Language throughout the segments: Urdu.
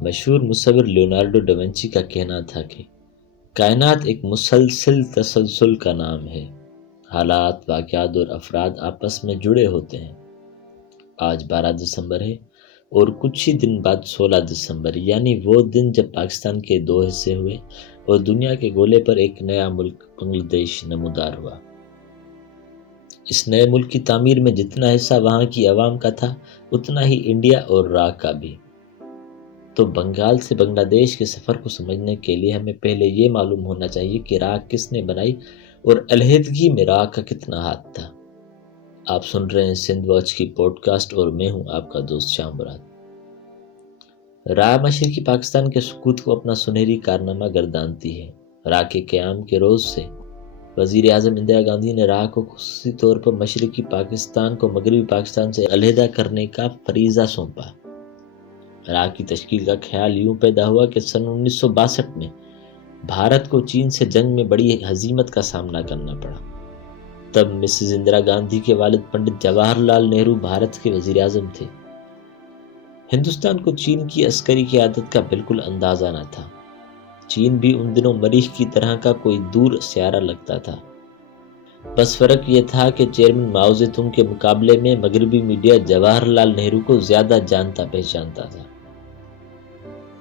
مشہور مصور لیونارڈو ڈاونچی کا کہنا تھا کہ کائنات ایک مسلسل تسلسل کا نام ہے، حالات، واقعات اور افراد آپس میں جڑے ہوتے ہیں۔ آج 12 دسمبر ہے اور کچھ ہی دن بعد 16 دسمبر، یعنی وہ دن جب پاکستان کے 2 حصے ہوئے اور دنیا کے گولے پر ایک نیا ملک بنگلہ دیش نمودار ہوا۔ اس نئے ملک کی تعمیر میں جتنا حصہ وہاں کی عوام کا تھا، اتنا ہی انڈیا اور راک کا بھی۔ تو بنگال سے بنگلہ دیش کے سفر کو سمجھنے کے لیے ہمیں پہلے یہ معلوم ہونا چاہیے کہ راک کس نے بنائی اور علیحدگی میں راک کا کتنا ہاتھ تھا۔ آپ سن رہے ہیں سندھ واچ کی پوڈ کاسٹ اور میں ہوں آپ کا دوست شام مراد۔ راہ مشرقی پاکستان کے سکوت کو اپنا سنہری کارنامہ گردانتی ہے۔ راہ کے قیام کے روز سے وزیر اعظم اندرا گاندھی نے راہ کو خصوصی طور پر مشرقی پاکستان کو مغربی پاکستان سے علیحدہ کرنے کا فریضہ سونپا۔ راہ کی تشکیل کا خیال یوں پیدا ہوا کہ سن 1962 میں بھارت کو چین سے جنگ میں بڑی ہزیمت کا سامنا کرنا پڑا۔ تب مسز اندرا گاندھی کے والد پنڈت جواہر لال نہرو بھارت کے وزیر اعظم تھے۔ ہندوستان کو چین کی عسکری قیادت کا بالکل اندازہ نہ تھا۔ چین بھی ان دنوں مریخ کی طرح کا کوئی دور سیارہ لگتا تھا۔ بس فرق یہ تھا کہ چیئرمین ماؤ زے تونگ کے مقابلے میں مغربی میڈیا جواہر لال نہرو کو زیادہ جانتا پہچانتا تھا۔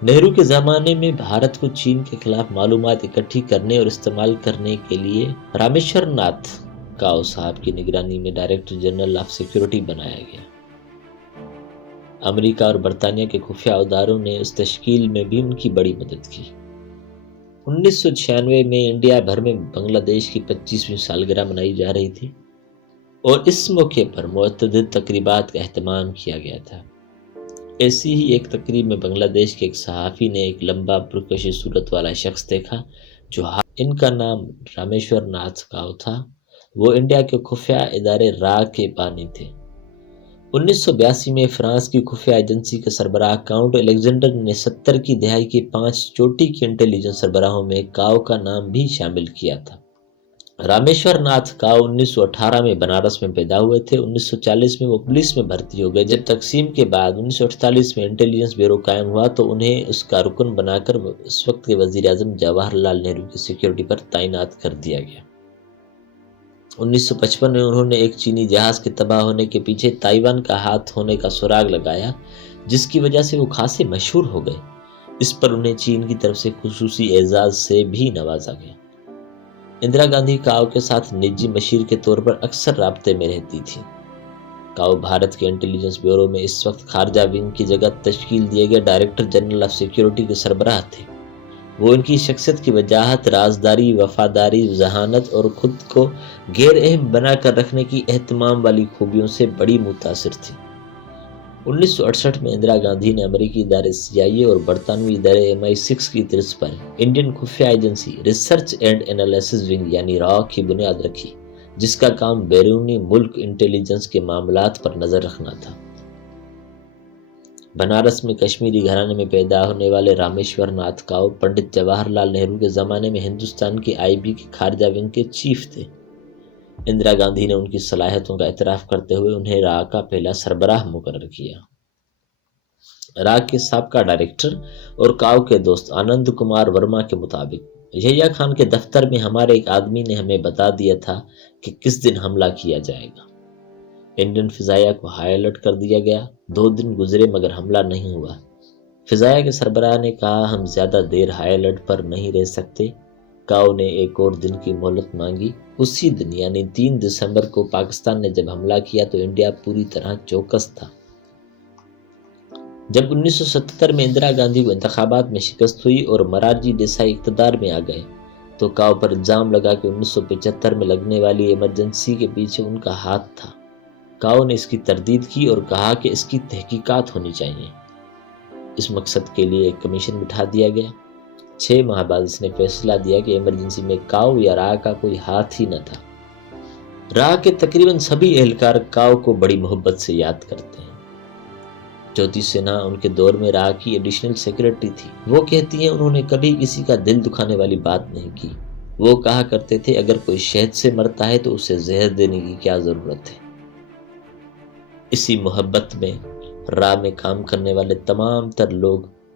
نہرو کے زمانے میں بھارت کو چین کے خلاف معلومات اکٹھی کرنے اور استعمال کرنے کے لیے رامیشور ناتھ کاؤ صاحب کی نگرانی میں ڈائریکٹر جنرل آف سیکیورٹی بنایا گیا۔ امریکہ اور برطانیہ کے خفیہ اداروں نے اس تشکیل میں بھی ان کی بڑی مدد کی۔ 1996 میں انڈیا بھر میں بنگلہ دیش کی 25ویں سالگرہ منائی جا رہی تھی اور اس موقع پر متعدد تقریبات کا اہتمام کیا گیا تھا۔ ایسی ہی ایک تقریب میں بنگلہ دیش کے ایک صحافی نے ایک لمبا پرکشی صورت والا شخص دیکھا جو ان کا نام رامیشور ناتھ کاؤ تھا۔ وہ انڈیا کے خفیہ ادارے را کے بانی تھے۔ 1982 میں فرانس کی خفیہ ایجنسی کے سربراہ کاؤنٹ الیگزینڈر نے 70 کی دہائی کے 5 چوٹی کے انٹیلیجنس سربراہوں میں کاؤ کا نام بھی شامل کیا تھا۔ رامیشور ناتھ کاؤ 1918 میں بنارس میں پیدا ہوئے تھے۔ 1940 میں وہ پولیس میں بھرتی ہو گئے۔ جب تقسیم کے بعد 1948 میں انٹیلیجنس بیورو قائم ہوا تو انہیں اس کا رکن بنا کر اس وقت کے وزیر اعظم جواہر لال نہرو کی سیکیورٹی پر تعینات کر دیا گیا۔ 1955 میں انہوں نے ایک چینی جہاز کے تباہ ہونے کے پیچھے تائیوان کا ہاتھ ہونے کا سراغ لگایا، جس کی وجہ سے وہ خاصے مشہور ہو گئے۔ اس پر انہیں چین کی طرف سے خصوصی اعزاز سے بھی نوازا گیا۔ اندرا گاندھی کاؤ کے ساتھ نجی مشیر کے طور پر اکثر رابطے میں رہتی تھی۔ کاؤ بھارت کے انٹیلیجنس بیورو میں اس وقت خارجہ ونگ کی جگہ تشکیل دیے گئے ڈائریکٹر جنرل آف سیکیورٹی کے سربراہ تھے۔ وہ ان کی شخصیت کی وجاہت، رازداری، وفاداری، ذہانت اور خود کو غیر اہم بنا کر رکھنے کی اہتمام والی خوبیوں سے بڑی متاثر تھی۔ 1968 میں اندرا گاندھی نے امریکی ادارے CIA اور برطانوی ادارے MI6 کی طرز پر انڈین خفیہ agency research and analysis wing یعنی را کی بنیاد رکھی، جس کا کام بیرونی ملک انٹیلیجنس کے معاملات پر نظر رکھنا تھا۔ بنارس میں کشمیری گھرانے میں پیدا ہونے والے رامیشور ناتھ کاؤ پنڈت جواہر لال نہرو کے زمانے میں ہندوستان کی IB کے خارجہ ونگ کے چیف تھے۔ اندرا گاندھی نے ان کی صلاحیتوں کا اعتراف کرتے ہوئے انہیں را کا پہلا سربراہ مقرر کیا۔ را کے سابقہ ڈائریکٹر اور کاؤ کے دوست آنند کمار ورما کے مطابق یحییٰ خان کے دفتر میں ہمارے ایک آدمی نے ہمیں بتا دیا تھا کہ کس دن حملہ کیا جائے گا۔ انڈین فضائیہ کو ہائی الرٹ کر دیا گیا۔ 2 دن گزرے مگر حملہ نہیں ہوا۔ فضائیہ کے سربراہ نے کہا ہم زیادہ دیر ہائی الرٹ پر نہیں رہ سکتے۔ کاؤ نے ایک اور دن کی مہلت مانگی۔ اسی دن یعنی 3 دسمبر کو پاکستان نے جب حملہ کیا تو انڈیا پوری طرح چوکس تھا۔ جب 1977 میں اندرا گاندھی کو انتخابات میں شکست ہوئی اور مرارجی دیسائی اقتدار میں آ گئے تو کاؤ پر الزام لگا کہ 1975 میں لگنے والی ایمرجنسی کے پیچھے ان کا ہاتھ تھا۔ کاؤ نے اس کی تردید کی اور کہا کہ اس کی تحقیقات ہونی چاہیے۔ اس مقصد کے لیے ایک کمیشن بٹھا دیا گیا۔ 6 ماہ بعد اس نے فیصلہ دیا کہ ایمرجنسی میں کاؤ یا را کا کوئی ہاتھ ہی نہ تھا۔ را کے تقریباً سبھی اہلکار کاؤ کو بڑی محبت سے یاد کرتے ہیں۔ جیوتی سنہا ان کے دور میں را کی ایڈیشنل سیکریٹری تھی۔ وہ کہتی ہیں انہوں نے کبھی کسی کا دل دکھانے والی بات نہیں کی۔ وہ کہا کرتے تھے اگر کوئی شہد سے مرتا ہے تو اسے زہر دینے کی کیا ضرورت ہے۔ اسی محبت میں را میں کام کرنے والے تمام تر لوگ